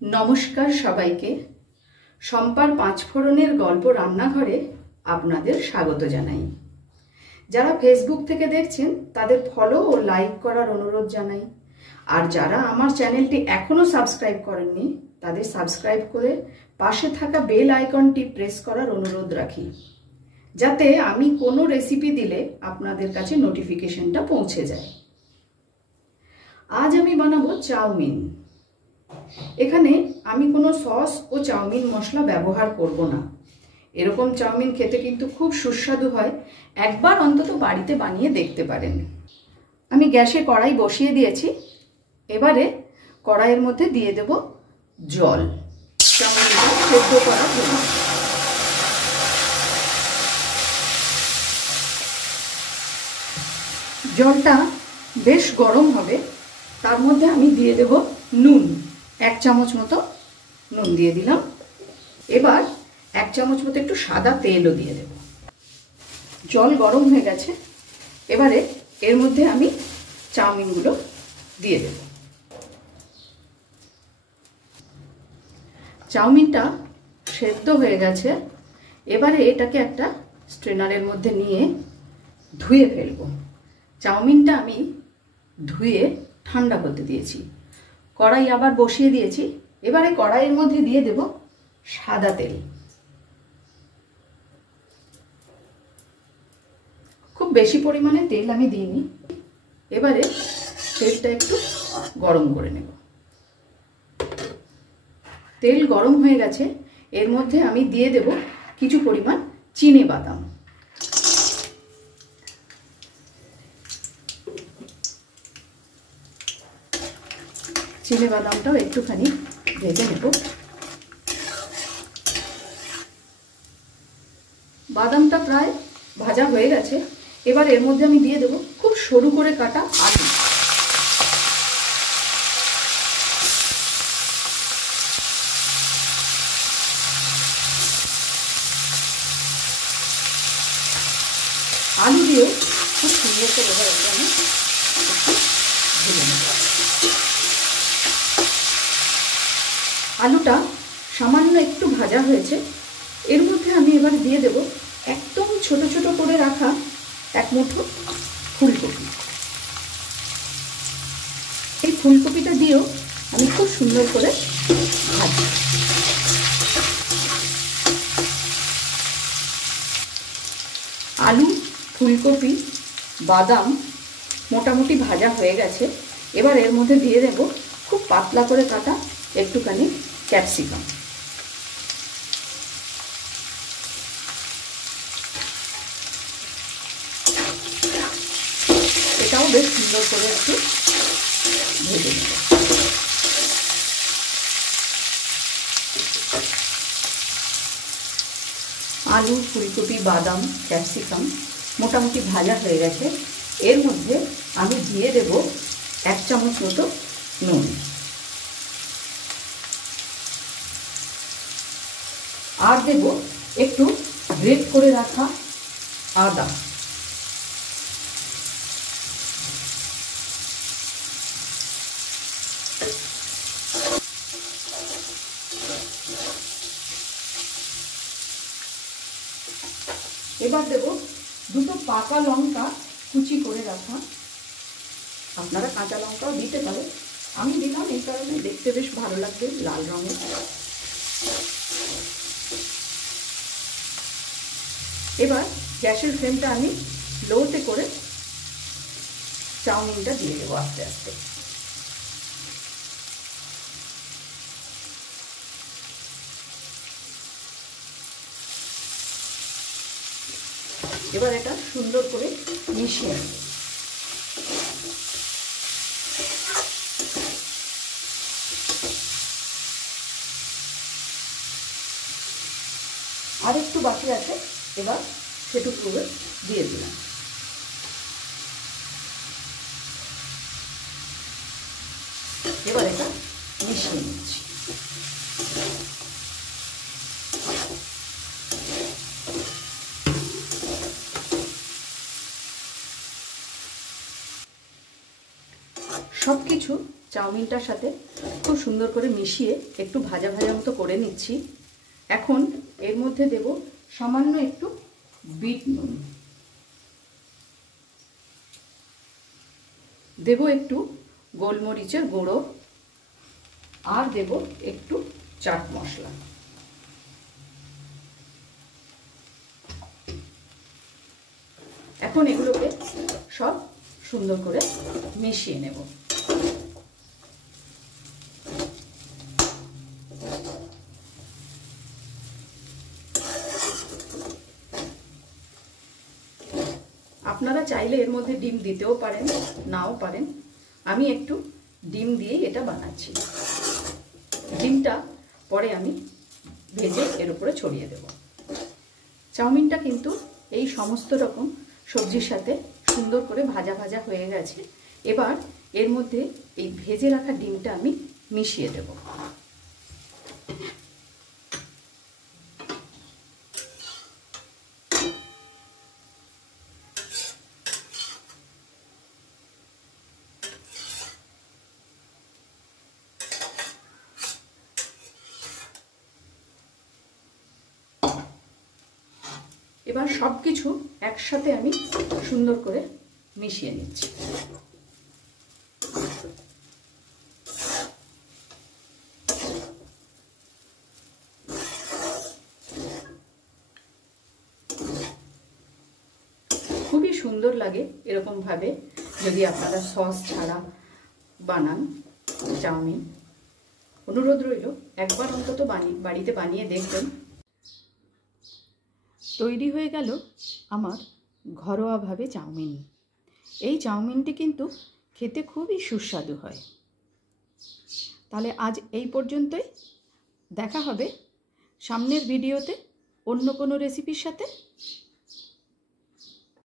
নমস্কার সবাইকে। শম্পার পাঁচফোড়নের গল্প রান্নাঘরে আপনাদের স্বাগত জানাই। যারা ফেসবুক থেকে দেখছেন তাদের ফলো ও লাইক করার অনুরোধ জানাই। আর যারা আমার চ্যানেলটি এখনো সাবস্ক্রাইব করেননি তাদের সাবস্ক্রাইব করে পাশে থাকা বেল আইকনটি প্রেস করার অনুরোধ রাখি, যাতে আমি কোনো রেসিপি দিলে আপনাদের কাছে নোটিফিকেশনটা পৌঁছে যায়। আজ আমি বানাবো চাউমিন। এখানে আমি কোনো সস ও চাউমিন মশলা ব্যবহার করব না। এরকম চাউমিন খেতে কিন্তু খুব সুস্বাদু হয়, একবার অন্তত বাড়িতে বানিয়ে দেখতে পারেন। আমি গ্যাসে কড়াই বসিয়ে দিয়েছি। এবারে কড়াইয়ের মধ্যে দিয়ে দেব জল, চাউমিনটা সেদ্ধ করার জন্য। জলটা বেশ গরম হবে, তার মধ্যে আমি দিয়ে দেব নুন, 1 চামচ মতো নুন দিয়ে দিলাম। এবার 1 চামচ মতো একটু সাদা তেলও দিয়ে দেব। জল গরম হয়ে গেছে, এবারে এর মধ্যে আমি চাউমিনগুলো দিয়ে দেব। চাউমিনটা সেদ্ধ হয়ে গেছে, এবারে এটাকে একটা স্ট্রেনারের মধ্যে নিয়ে ধুয়ে ফেলবো। চাউমিনটা আমি ধুয়ে ঠান্ডা করতে দিয়েছি। কড়াই আবার বসিয়ে দিয়েছি। এবারে কড়াইয়ের মধ্যে দিয়ে দেব সাদা তেল। খুব বেশি পরিমাণে তেল আমি দিইনি। এবারে তেলটা একটু গরম করে নেব। তেল গরম হয়ে গেছে, এর মধ্যে আমি দিয়ে দেব কিছু পরিমাণ চিনে বাদাম। চিনে বাদামটাও একটুখানি ভেজে নেব। বাদামটা প্রায় ভাজা হয়ে গেছে। এবার এর মধ্যে আমি দিয়ে দেব খুব সরু করে কাটা আলু। আলু দিয়ে খুব সুন্দর করে এবার আমি ভেজে নেব। আলুটা সামান্য একটু ভাজা হয়েছে, এর মধ্যে আমি এবার দিয়ে দেব একদম ছোট ছোট করে রাখা 1 মুঠো ফুলকপি। এই ফুলকপিটা দিয়েও আমি খুব সুন্দর করে ভাজি। আলু, ফুলকপি, বাদাম মোটামুটি ভাজা হয়ে গেছে। এবার এর মধ্যে দিয়ে দেব খুব পাতলা করে কাটা একটুখানি ক্যাপসিকাম। এটাও বেশ সুন্দর করে একটু ভেজে নেব। আলু, ফুলকপি, বাদাম, ক্যাপসিকাম মোটামুটি ভাজা হয়ে গেছে। এর মধ্যে আমি দিয়ে দেব 1 চামচ মতো নুন। আর দেব একটু গ্রেট করে রাখা আদা। এবার দেব 2টো পাকা লঙ্কা কুচি করে রাখা। আপনারা কাঁচা লঙ্কাও দিতে পারেন, আমি দিলাম এই কারণে দেখতে বেশ ভালো লাগবে, লাল রঙের। এবার গ্যাসের ফ্লেমটা আমি লোতে করে চাউমিনটা দিয়ে দেবো আস্তে আস্তে। এবার এটা সুন্দর করে মিশিয়ে নেব। আর একটু বাকি আছে, এবার সেটুকু দিয়ে দিলাম। এবার এটা মিশিয়ে নিচ্ছি। সবকিছু কিছু চাউমিনটার সাথে খুব সুন্দর করে মিশিয়ে একটু ভাজা ভাজা মতো করে নিচ্ছি। এখন এর মধ্যে দেব সামান্য একটু বিট নুন, দেব একটু গোলমরিচের গুঁড়ো, আর দেব একটু চাট মশলা। এখন এগুলোকে সব সুন্দর করে মিশিয়ে নেব। আপনারা চাইলে এর মধ্যে ডিম দিতেও পারেন, নাও পারেন। আমি একটু ডিম দিয়েই এটা বানাচ্ছি। ডিমটা পরে আমি ভেজে এর উপরে ছড়িয়ে দেব। চাউমিনটা কিন্তু এই সমস্ত রকম সবজির সাথে সুন্দর করে ভাজা ভাজা হয়ে গেছে। এবার এর মধ্যে এই ভেজে রাখা ডিমটা আমি মিশিয়ে দেব। এবার সব কিছু একসাথে আমি সুন্দর করে মিশিয়ে নিচ্ছি। খুবই সুন্দর লাগে এরকমভাবে যদি আপনারা সস ছাড়া বানান চাউমিন। অনুরোধ রইল একবার অন্তত বাড়িতে বানিয়ে দেখবেন। তৈরি হয়ে গেল আমার ঘরোয়াভাবে চাউমিন। এই চাউমিনটি কিন্তু খেতে খুবই সুস্বাদু হয়। তাহলে আজ এই পর্যন্তই। দেখা হবে সামনের ভিডিওতে অন্য কোনো রেসিপির সাথে।